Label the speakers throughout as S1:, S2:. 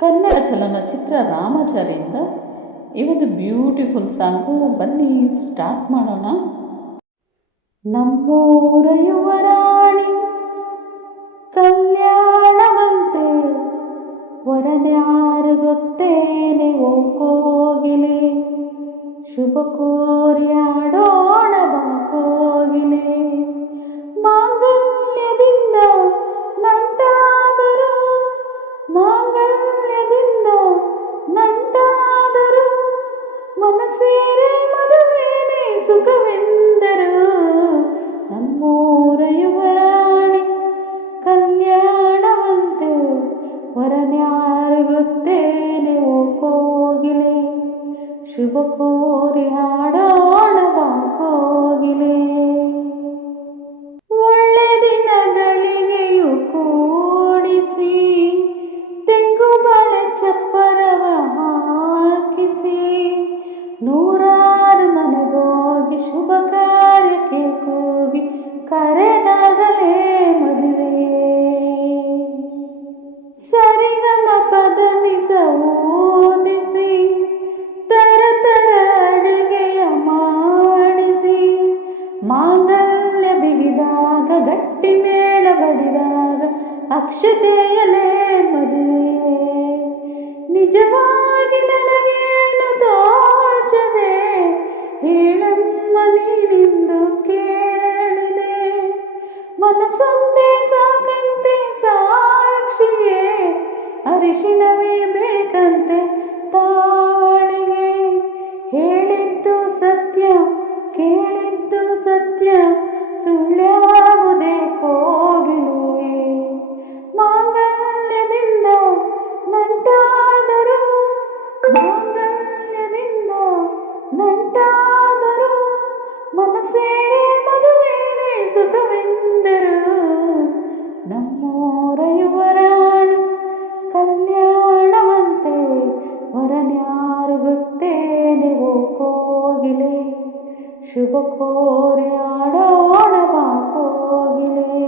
S1: ಕನ್ನಡ ಚಲನಚಿತ್ರ ರಾಮಾಚಾರಿಯಿಂದ ಇವತ್ತು beautiful song ಬನ್ನಿ ಸ್ಟಾರ್ಟ್ ಮಾಡೋಣ. ನಮ್ಮೂರ ಯುವರಾಣಿ, ಕಲ್ಯಾಣವಂತೆ ವರನ್ಯಾರು ಗೊತ್ತೇನೆ ಓ ಕೋಗಿಲೆ. ಶುಭ ಕೋರ್ಯಾಡೋಣ ಮನಸೇರೆ ಮದುವೇನೆ ಸುಖವೆಂದರು ನಮ್ಮೂರ ಯುವರಾಣಿ ಕಲ್ಯಾಣವಂತೆ ವರನ್ಯಾರು ಗೊತ್ತೇನೆ ಓ ಕೋಗಿಲೆ ಶುಭ ಕೋರಿ ಹಾಡೋಣ ಬಾ ಕೋಗಿಲೆ ಶುಭ ಕಾರ್ಯಕ್ಕೆ ಕೂಗಿ ಕರೆದಾಗಲೇ ಮದುವೆ ಸರಿಗಮ ಪದ ಓದಿಸಿ ತರ ತರ ಅಡುಗೆಯ ಮಾಡಿಸಿ, ಮಾಂಗಲ್ಯ ಬಿಗಿದಾಗ, ಗಟ್ಟಿ ಮೇಳ ಬಡಿದಾಗ ಅಕ್ಷತೆಯಲೇ ಮದುವೆ ನಿಜವಾಗಿ ನನಗೇನು ಹೇಳಮ್ಮ ನೀನೆಂದು ಕೇಳಿದೆ. ಮನಸ್ಸೊಂದೇ ಸಾಕಂತೆ ಸಾಕ್ಷಿಗೆ ಅರಿಶಿಣವೇ ಬೇಕಂತೆ ತಾಳಿಗೆ. ಹೇಳಿದ್ದು ಸತ್ಯ, ಕೇಳಿದ್ದು ಸತ್ಯ, ಸುಳ್ಳ್ಯಾವುದೇ ಕೋಗಿಲೆ ಮಾಂಗಲ್ಯದಿಂದ ಸುಖವೆಂದರು. ನಮ್ಮೂರ ಯುವರಾಣಿ ಕಲ್ಯಾಣವಂತೆ ವರನ್ಯಾರು ಗೊತ್ತೇನೆ ಓ ಕೋಗಿಲೆ ಶುಭ ಕೋರಿ ಕೋಗಿಲೆ.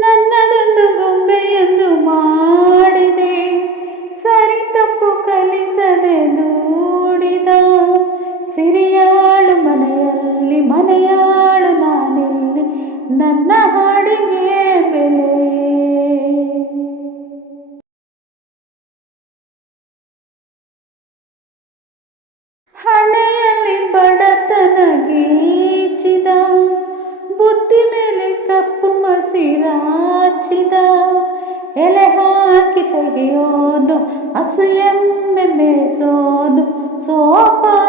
S1: ನನ್ನದೊಂದು ಗೊಂಬೆಯೊಂದು ಮಾಡಿದೆ. ಸರಿ ತಪ್ಪು ಕಲಿಸದೆ ದೂಡಿದ. ಸಿರಿಯಾಳು ಮನೆಯಲ್ಲಿ ನಾನೆಲ್ಲಿ ನನ್ನ ಹಾಡಿಗೆ ಬೆಲೆ. ಹಣೆಯಲ್ಲಿ ಬಡತನ ಗೀಚಿದ ಬುದ್ಧಿ ಮೇಲೆ ಕಪ್ಪು ಮಸಿರಾಚಿದ, ಎಲೆ ಹಾಕಿ ತೆಗೆಯೋನು ಎಮ್ಮೆ ಮೇಸೋನು ಸೋಪಾನ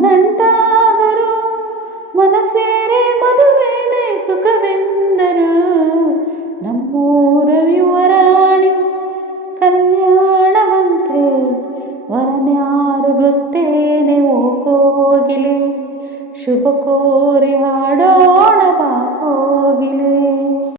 S1: ನಂಟಾದರು ಮನಸೇರೆ ಮದುವೆನೆ ಸುಖವೆಂದರು ನಮ್ಮೂರ ಯುವರಾಣಿ ಕಲ್ಯಾಣವಂತೆ ವರನ್ಯಾರು ಗೊತ್ತೇನೆ ಓ ಕೋಗಿಲೆ ಶುಭ ಕೋರಿ ಹಾಡೋಣ ಕೋಗಿಲೆ